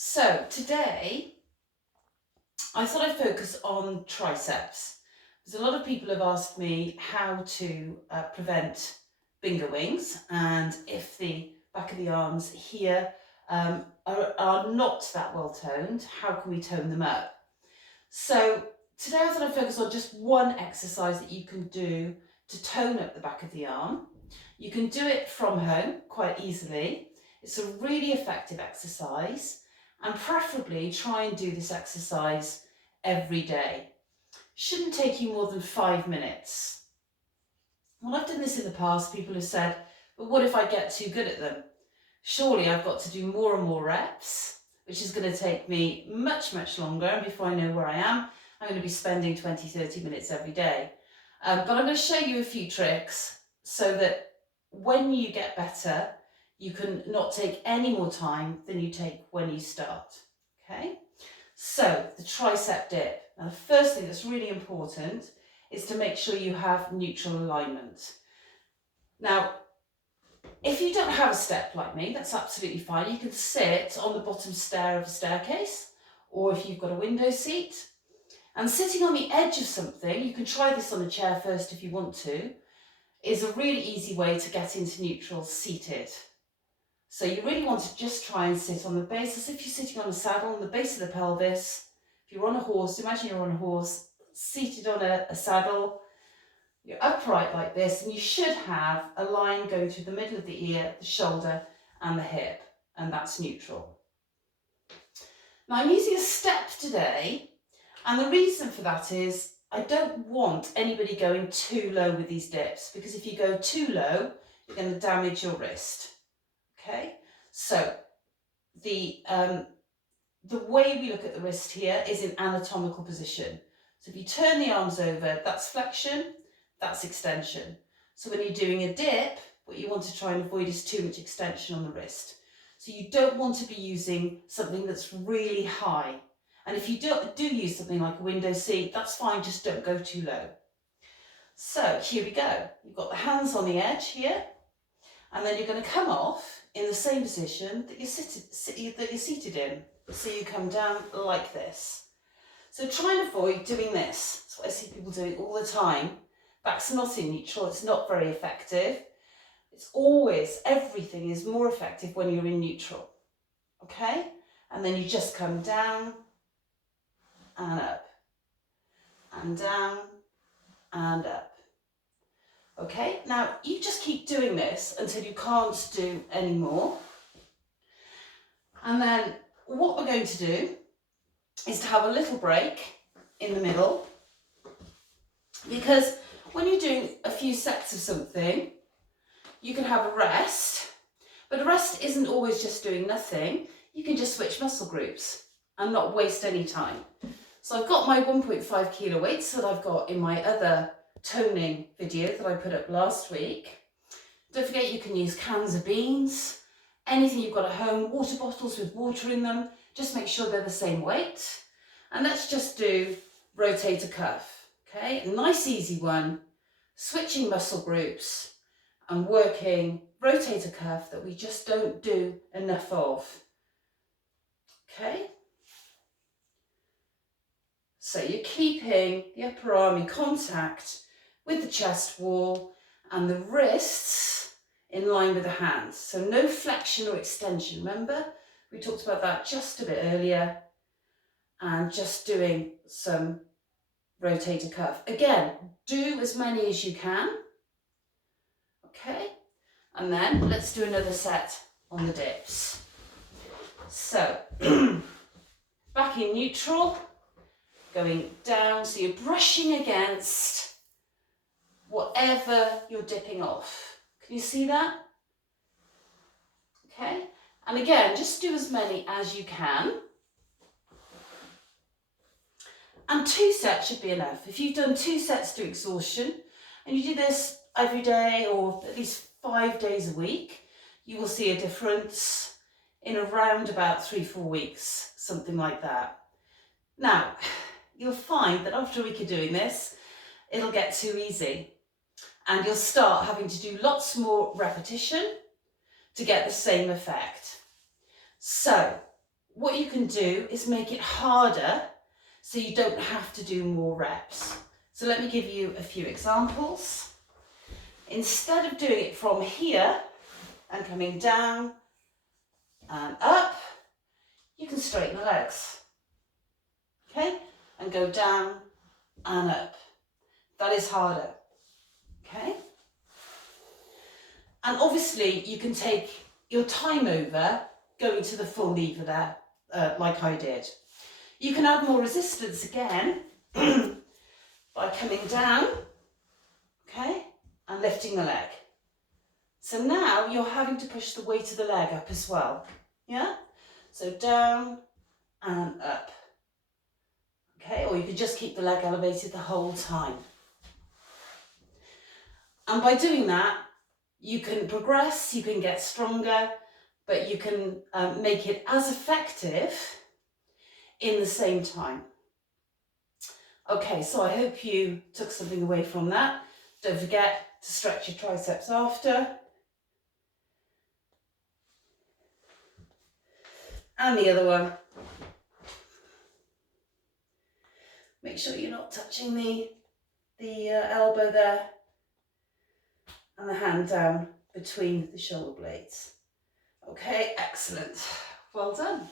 So today I thought I'd focus on triceps because a lot of people have asked me how to prevent bingo wings, and if the back of the arms here are not that well toned, how can we tone them up? So today I thought I'd focus on just one exercise that you can do to tone up the back of the arm. You can do it from home quite easily. It's a really effective exercise, and preferably try and do this exercise every day. Shouldn't take you more than 5 minutes. When I've done this in the past, people have said, but what if I get too good at them? Surely I've got to do more and more reps, which is going to take me much longer, and before I know where I am, I'm going to be spending 20-30 minutes every day. But I'm going to show you a few tricks so that when you get better, you can not take any more time than you take when you start. Okay? So the tricep dip. Now the first thing that's really important is to make sure you have neutral alignment. Now, if you don't have a step like me, that's absolutely fine. You can sit on the bottom stair of a staircase, or if you've got a window seat. And sitting on the edge of something, you can try this on a chair first if you want to, is a really easy way to get into neutral seated. So you really want to just try and sit on the base, as if you're sitting on a saddle, on the base of the pelvis. If you're on a horse, imagine you're on a horse, seated on a saddle. You're upright like this, and you should have a line going through the middle of the ear, the shoulder, and the hip, and that's neutral. Now I'm using a step today, and the reason for that is I don't want anybody going too low with these dips, because if you go too low, you're going to damage your wrist. Okay, so the way we look at the wrist here is in anatomical position. So if you turn the arms over, that's flexion, that's extension. So when you're doing a dip, what you want to try and avoid is too much extension on the wrist. So you don't want to be using something that's really high. And if you do use something like a window seat, that's fine, just don't go too low. So here we go. You've got the hands on the edge here, and then you're going to come off in the same position that you're seated in. So you come down like this. So try and avoid doing this. That's what I see people doing all the time. Back's not in neutral, it's not very effective. It's always, everything is more effective when you're in neutral. Okay? And then you just come down and up, and down and up. Okay, now you just keep doing this until you can't do any more. And then what we're going to do is to have a little break in the middle, because when you're doing a few sets of something, you can have a rest, but a rest isn't always just doing nothing. You can just switch muscle groups and not waste any time. So I've got my 1.5 kilo weights that I've got in my other toning video that I put up last week. Don't forget you can use cans of beans, anything you've got at home, water bottles with water in them, just make sure they're the same weight. And let's just do rotator cuff, okay? A nice easy one, switching muscle groups and working rotator cuff that we just don't do enough of, okay? So you're keeping the upper arm in contact with the chest wall and the wrists in line with the hands. So no flexion or extension. Remember, we talked about that just a bit earlier. And just doing some rotator cuff. Again, do as many as you can. Okay, and then let's do another set on the dips. So, back in neutral, going down, so you're brushing against whatever you're dipping off. Can you see that? Okay, and again, just do as many as you can. And 2 sets should be enough. If you've done 2 sets to exhaustion, and you do this every day or at least 5 days a week, you will see a difference in around about 3-4 weeks, something like that. Now, you'll find that after a week of doing this, it'll get too easy. And you'll start having to do lots more repetition to get the same effect. So, what you can do is make it harder so you don't have to do more reps. So let me give you a few examples. Instead of doing it from here and coming down and up, you can straighten the legs, okay? And go down and up. That is harder, okay? And obviously you can take your time over going to the full lever there, like I did. You can add more resistance again by coming down, okay, and lifting the leg. So now you're having to push the weight of the leg up as well, yeah? So down and up, okay? Or you could just keep the leg elevated the whole time. And by doing that, you can progress, you can get stronger, but you can make it as effective in the same time. Okay, so I hope you took something away from that. Don't forget to stretch your triceps after. And the other one. Make sure you're not touching the elbow there. And the hand down between the shoulder blades. Okay, excellent. Well done.